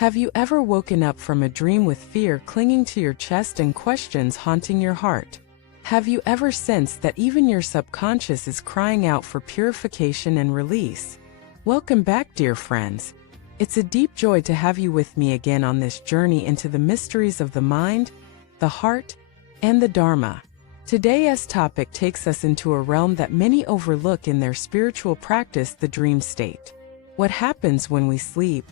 Have you ever woken up from a dream with fear clinging to your chest and questions haunting your heart? Have you ever sensed that even your subconscious is crying out for purification and release? Welcome back, dear friends. It's a deep joy to have you with me again on this journey into the mysteries of the mind, the heart, and the Dharma. Today's topic takes us into a realm that many overlook in their spiritual practice, the dream state. What happens when we sleep?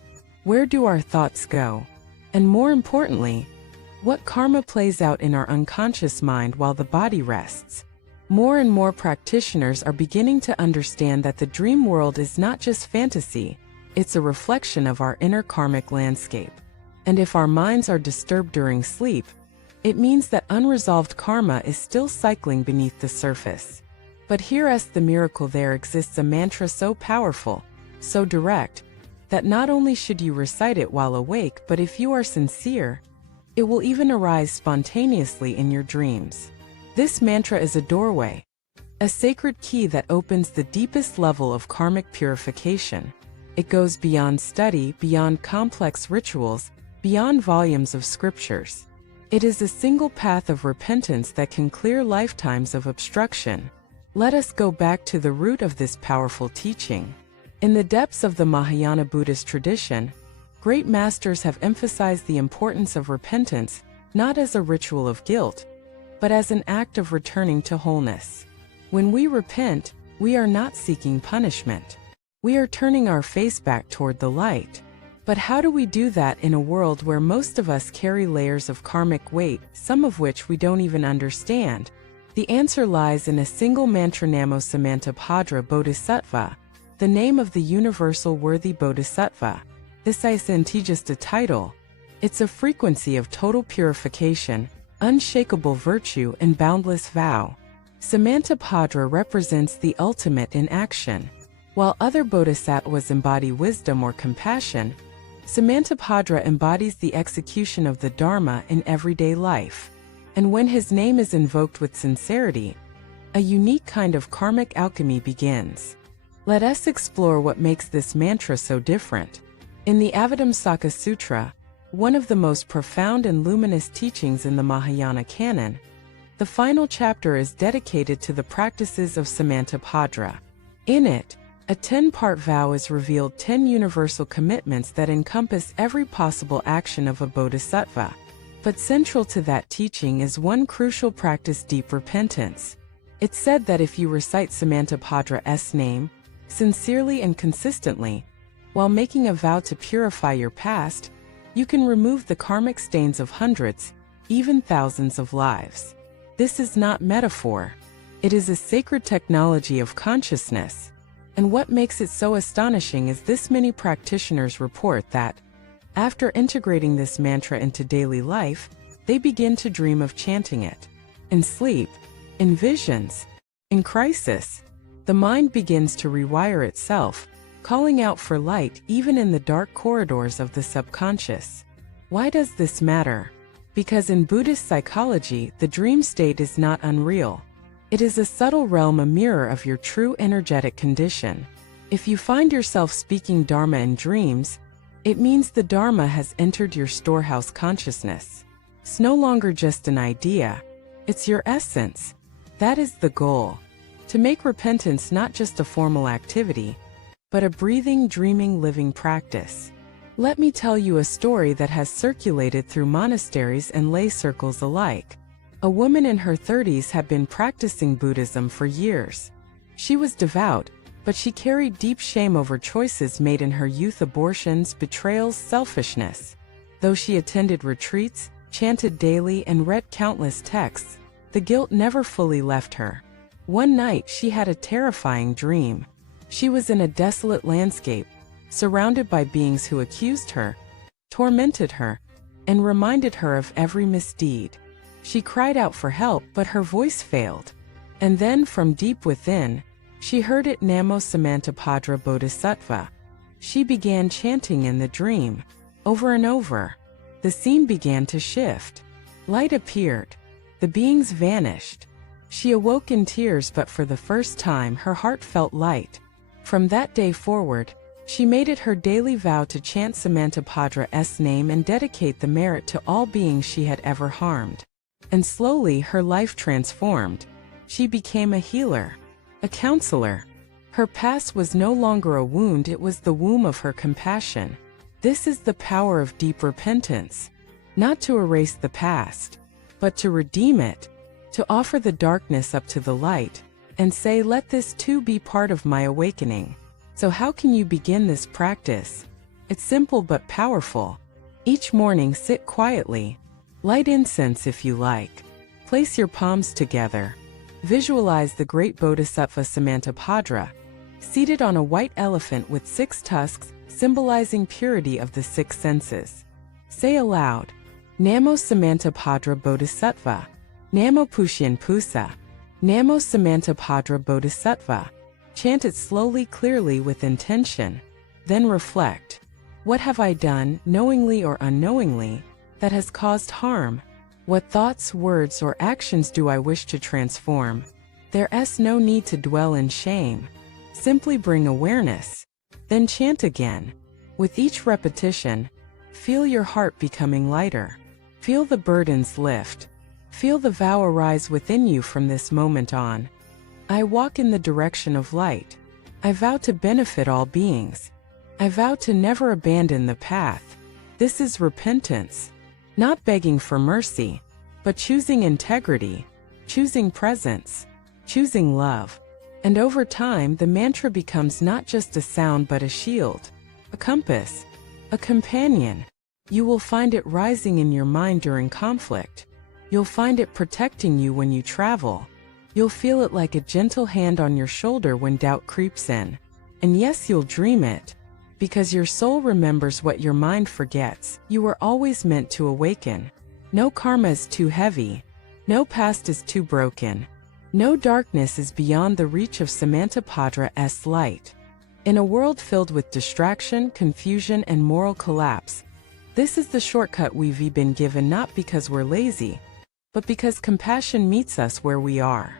Where do our thoughts go? And more importantly, what karma plays out in our unconscious mind while the body rests? More and more practitioners are beginning to understand that the dream world is not just fantasy, it's a reflection of our inner karmic landscape. And if our minds are disturbed during sleep, it means that unresolved karma is still cycling beneath the surface. But here's the miracle: there exists a mantra so powerful, so direct, that not only should you recite it while awake, but if you are sincere, it will even arise spontaneously in your dreams. This mantra is a doorway, a sacred key that opens the deepest level of karmic purification. It goes beyond study, beyond complex rituals, beyond volumes of scriptures. It is a single path of repentance that can clear lifetimes of obstruction. Let us go back to the root of this powerful teaching. In the depths of the Mahayana Buddhist tradition, great masters have emphasized the importance of repentance, not as a ritual of guilt, but as an act of returning to wholeness. When we repent, we are not seeking punishment. We are turning our face back toward the light. But how do we do that in a world where most of us carry layers of karmic weight, some of which we don't even understand? The answer lies in a single mantra: Namo Samantabhadra Bodhisattva, the name of the universal worthy Bodhisattva. This isn't just a title. It's a frequency of total purification, unshakable virtue, and boundless vow. Samantabhadra represents the ultimate in action. While other bodhisattvas embody wisdom or compassion, Samantabhadra embodies the execution of the Dharma in everyday life. And when his name is invoked with sincerity, a unique kind of karmic alchemy begins. Let us explore what makes this mantra so different. In the Avatamsaka Sutra, one of the most profound and luminous teachings in the Mahayana canon, the final chapter is dedicated to the practices of Samantabhadra. In it, a 10-part vow is revealed, 10 universal commitments that encompass every possible action of a bodhisattva. But central to that teaching is one crucial practice: deep repentance. It's said that if you recite Samantabhadra's name sincerely and consistently, while making a vow to purify your past, you can remove the karmic stains of hundreds, even thousands of lives. This is not metaphor. It is a sacred technology of consciousness. And what makes it so astonishing is this: many practitioners report that, after integrating this mantra into daily life, they begin to dream of chanting it. In sleep, in visions, in crisis, the mind begins to rewire itself, calling out for light even in the dark corridors of the subconscious. Why does this matter? Because in Buddhist psychology, the dream state is not unreal. It is a subtle realm, a mirror of your true energetic condition. If you find yourself speaking Dharma in dreams, it means the Dharma has entered your storehouse consciousness. It's no longer just an idea, it's your essence. That is the goal. To make repentance not just a formal activity, but a breathing, dreaming, living practice. Let me tell you a story that has circulated through monasteries and lay circles alike. A woman in her 30s had been practicing Buddhism for years. She was devout, but she carried deep shame over choices made in her youth: abortions, betrayals, selfishness. Though she attended retreats, chanted daily, and read countless texts, the guilt never fully left her. One night she had a terrifying dream. She was in a desolate landscape, surrounded by beings who accused her, tormented her, and reminded her of every misdeed. She cried out for help, but her voice failed. And then from deep within, she heard it: Namo Samantabhadra Bodhisattva. She began chanting in the dream, over and over. The scene began to shift. Light appeared. The beings vanished. She awoke in tears, but for the first time her heart felt light. From that day forward, She made it her daily vow to chant Samantapadra's name and dedicate the merit to all beings she had ever harmed. And slowly her life transformed. She became a healer, a counselor. Her past was no longer a wound, it was the womb of her compassion. This is the power of deep repentance. Not to erase the past, but to redeem it, to offer the darkness up to the light, and say, let this too be part of my awakening. So how can you begin this practice? It's simple but powerful. Each morning sit quietly. Light incense if you like. Place your palms together. Visualize the great Bodhisattva Samantapadra, seated on a white elephant with 6 tusks, symbolizing purity of the 6 senses. Say aloud, Namo Samantapadra Bodhisattva, Namo Pushyan Pusa, Namo Samantapadra Bodhisattva. Chant it slowly, clearly, with intention. Then reflect. What have I done, knowingly or unknowingly, that has caused harm? What thoughts, words, or actions do I wish to transform? There's no need to dwell in shame. Simply bring awareness. Then chant again. With each repetition, feel your heart becoming lighter. Feel the burdens lift. Feel the vow arise within you from this moment on. I walk in the direction of light. I vow to benefit all beings. I vow to never abandon the path. This is repentance. Not begging for mercy, but choosing integrity, choosing presence, choosing love. And over time, the mantra becomes not just a sound but a shield, a compass, a companion. You will find it rising in your mind during conflict. You'll find it protecting you when you travel. You'll feel it like a gentle hand on your shoulder when doubt creeps in. And yes, you'll dream it, because your soul remembers what your mind forgets. You were always meant to awaken. No karma is too heavy. No past is too broken. No darkness is beyond the reach of Samantapadra's light. In a world filled with distraction, confusion, and moral collapse, this is the shortcut we've been given, not because we're lazy, but because compassion meets us where we are.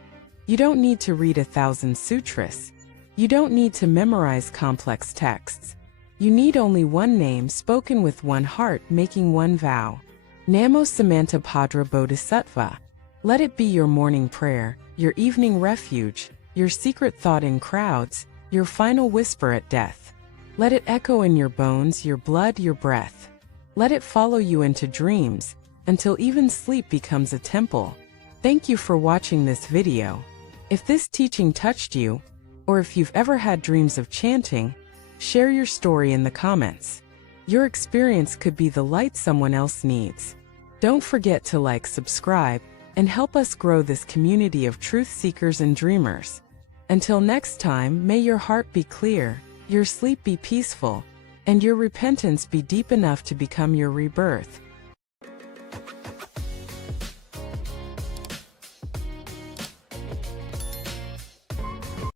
You don't need to read 1,000 sutras. You don't need to memorize complex texts. You need only one name spoken with one heart, making one vow. Namo Samantapadra Bodhisattva. Let it be your morning prayer, your evening refuge, your secret thought in crowds, your final whisper at death. Let it echo in your bones, your blood, your breath. Let it follow you into dreams, until even sleep becomes a temple. Thank you for watching this video. If this teaching touched you, or if you've ever had dreams of chanting, share your story in the comments. Your experience could be the light someone else needs. Don't forget to like, subscribe, and help us grow this community of truth seekers and dreamers. Until next time, may your heart be clear, your sleep be peaceful, and your repentance be deep enough to become your rebirth.